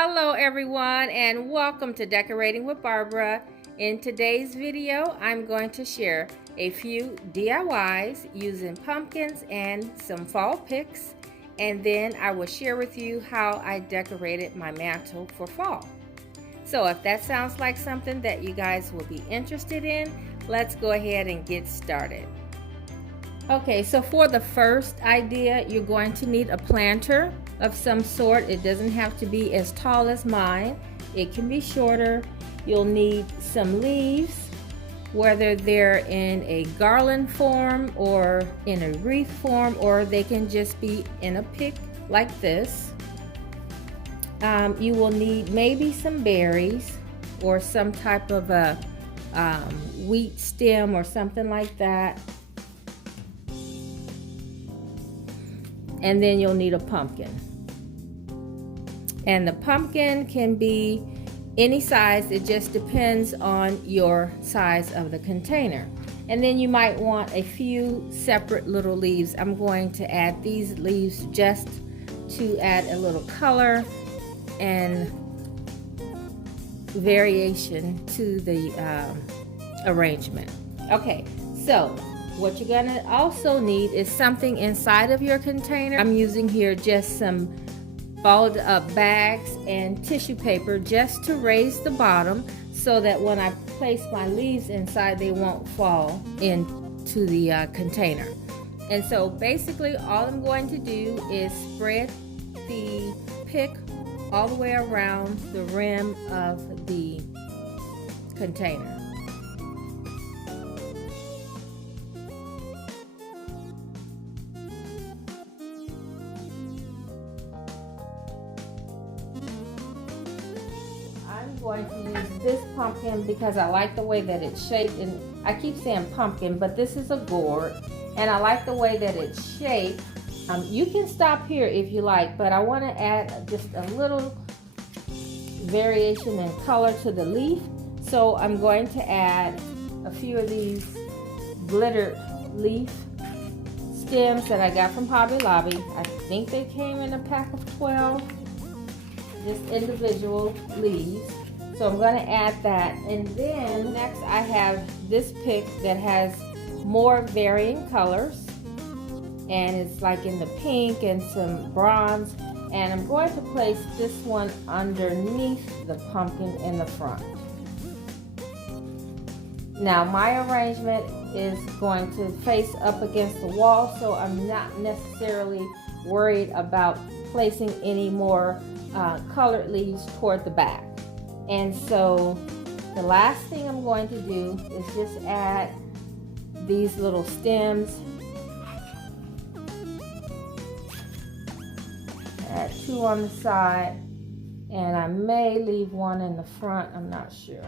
Hello everyone and welcome to Decorating with Barbara. In today's video, I'm going to share a few DIYs using pumpkins and some fall picks, and then I will share with you how I decorated my mantle for fall. So if that sounds like something that you guys will be interested in, let's go ahead and get started. Okay, so for the first idea, you're going to need a planter of some sort. It doesn't have to be as tall as mine. It can be shorter. You'll need some leaves, whether they're in a garland form or in a wreath form, or they can just be in a pick like this. You will need maybe some berries or some type of a wheat stem or something like that. And then you'll need a pumpkin. And the pumpkin can be any size. It just depends on your size of the container. And then you might want a few separate little leaves. I'm going to add these leaves just to add a little color and variation to the arrangement. Okay, so what you're gonna also need is something inside of your container. I'm using here just some folded up bags and tissue paper just to raise the bottom so that when I place my leaves inside, they won't fall into the container. And so basically all I'm going to do is spread the pick all the way around the rim of the container. I'm going to use this pumpkin because I like the way that it's shaped, and I keep saying pumpkin, but this is a gourd, and I like the way that it's shaped. You can stop here if you like, but I want to add just a little variation in color to the leaf, so I'm going to add a few of these glittered leaf stems that I got from Hobby Lobby. I think they came in a pack of 12. Just individual leaves. So I'm going to add that, and then next I have this pick that has more varying colors, and it's like in the pink and some bronze, and I'm going to place this one underneath the pumpkin in the front. Now my arrangement is going to face up against the wall, so I'm not necessarily worried about placing any more colored leaves toward the back. And so the last thing I'm going to do is just add these little stems. Add 2 on the side, and I may leave 1 in the front, I'm not sure.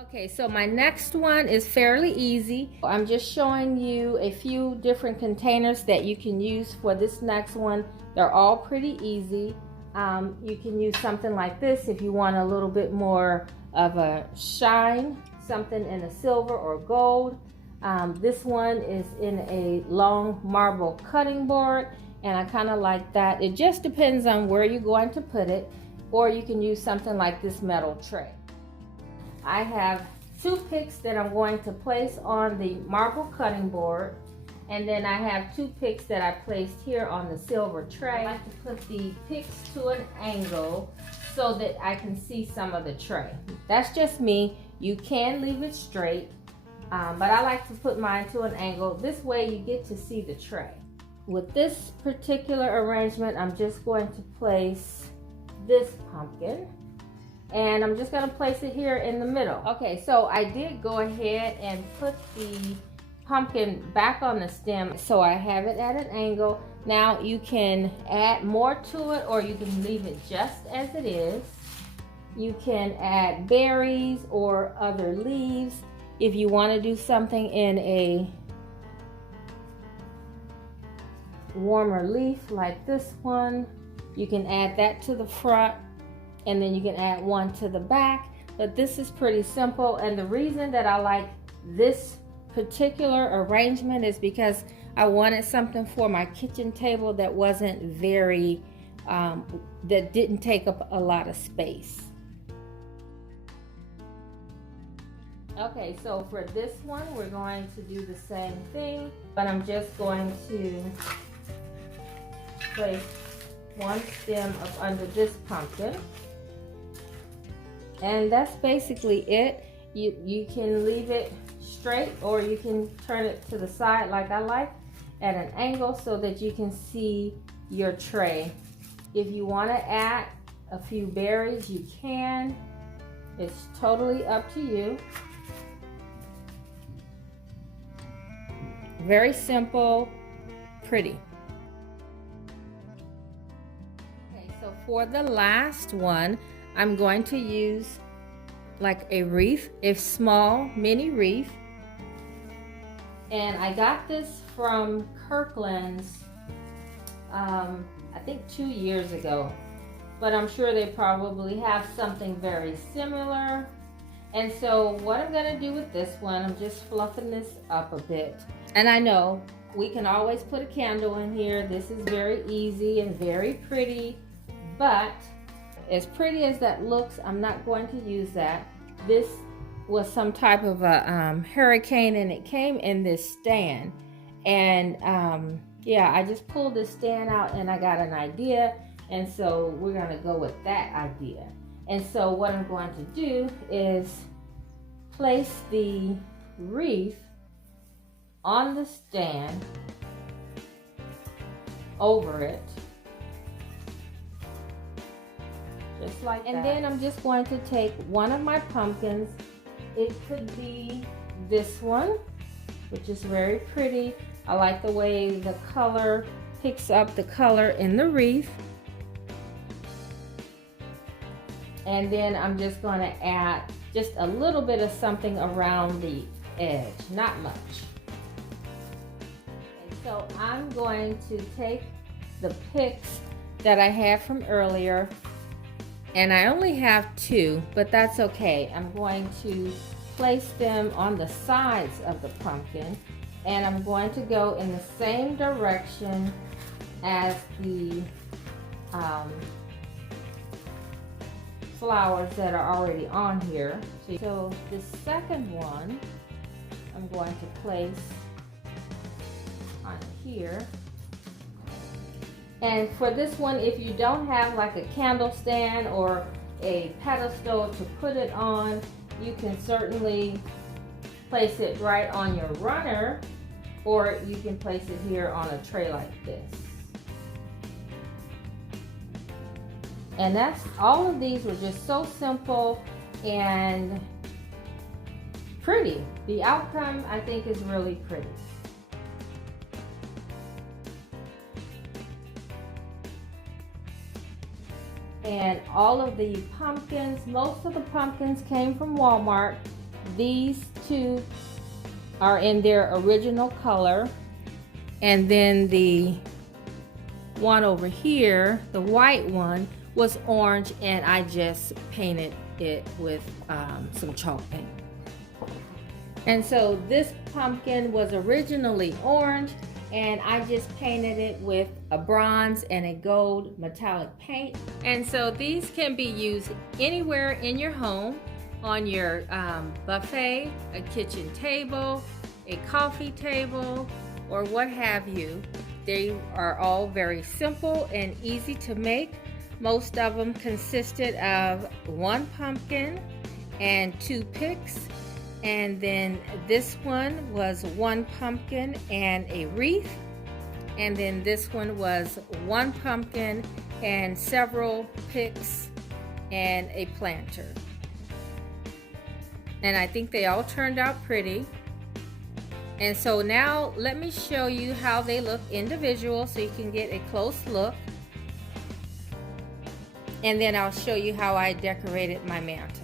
Okay, so my next one is fairly easy. I'm just showing you a few different containers that you can use for this next one. They're all pretty easy. You can use something like this if you want a little bit more of a shine, something in a silver or gold. This one is in a long marble cutting board, and I kind of like that. It just depends on where you're going to put it, or you can use something like this metal tray. I have 2 picks that I'm going to place on the marble cutting board, and then I have 2 picks that I placed here on the silver tray. I like to put the picks to an angle so that I can see some of the tray. That's just me. You can leave it straight, but I like to put mine to an angle. This way you get to see the tray. With this particular arrangement, I'm just going to place this pumpkin, and I'm just going to place it here in the middle. Okay, so I did go ahead and put the pumpkin back on the stem, so I have it at an angle. Now you can add more to it, or you can leave it just as it is. You can add berries or other leaves. If you want to do something in a warmer leaf like this one, you can add that to the front, and then you can add 1 to the back. But this is pretty simple, and the reason that I like this particular arrangement is because I wanted something for my kitchen table that wasn't very, that didn't take up a lot of space. Okay, so for this one, we're going to do the same thing, but I'm just going to place one stem up under this pumpkin. And that's basically it. You can leave it straight, or you can turn it to the side like I like, at an angle so that you can see your tray. If you want to add a few berries, you can. It's totally up to you. Very simple, pretty. Okay, so for the last one, I'm going to use like a wreath, a small mini wreath. And I got this from Kirkland's, I think 2 years ago. But I'm sure they probably have something very similar. And so what I'm gonna do with this one, I'm just fluffing this up a bit. And I know we can always put a candle in here. This is very easy and very pretty, but as pretty as that looks, I'm not going to use that. This was some type of a hurricane, and it came in this stand. And yeah, I just pulled this stand out and I got an idea. And so we're gonna go with that idea. And so what I'm going to do is place the wreath on the stand over it. Just like that. And then I'm just going to take one of my pumpkins. It could be this one, which is very pretty. I like the way the color picks up the color in the wreath. And then I'm just going to add just a little bit of something around the edge, not much. And so I'm going to take the picks that I had from earlier, and I only have 2, but that's okay. I'm going to place them on the sides of the pumpkin, and I'm going to go in the same direction as the flowers that are already on here. So the second one I'm going to place on here. And for this one, if you don't have like a candle stand or a pedestal to put it on, you can certainly place it right on your runner, or you can place it here on a tray like this. And that's all of these were just so simple and pretty. The outcome, I think, is really pretty. And all of the pumpkins, most of the pumpkins came from Walmart. These 2 are in their original color. And then the one over here, the white one, was orange, and I just painted it with some chalk paint. And so this pumpkin was originally orange, and I just painted it with a bronze and a gold metallic paint. And so these can be used anywhere in your home, on your buffet, a kitchen table, a coffee table, or what have you. They are all very simple and easy to make. Most of them consisted of 1 pumpkin and 2 picks. And then this one was 1 pumpkin and a wreath. And then this one was 1 pumpkin and several picks and a planter. And I think they all turned out pretty. And so now let me show you how they look individual so you can get a close look. And then I'll show you how I decorated my mantle.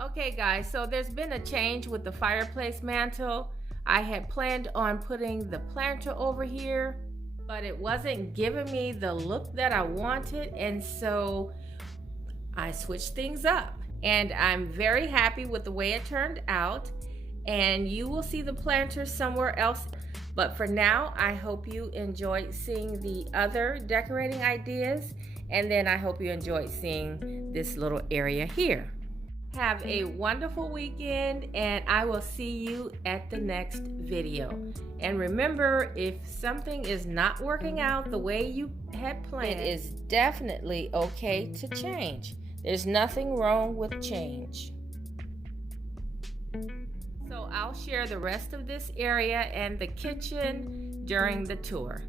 Okay guys, so there's been a change with the fireplace mantle. I had planned on putting the planter over here, but it wasn't giving me the look that I wanted, and so I switched things up. And I'm very happy with the way it turned out, and you will see the planter somewhere else. But for now, I hope you enjoyed seeing the other decorating ideas, and then I hope you enjoyed seeing this little area here. Have a wonderful weekend, and I will see you at the next video. And remember, if something is not working out the way you had planned, it is definitely okay to change. There's nothing wrong with change. So I'll share the rest of this area and the kitchen during the tour.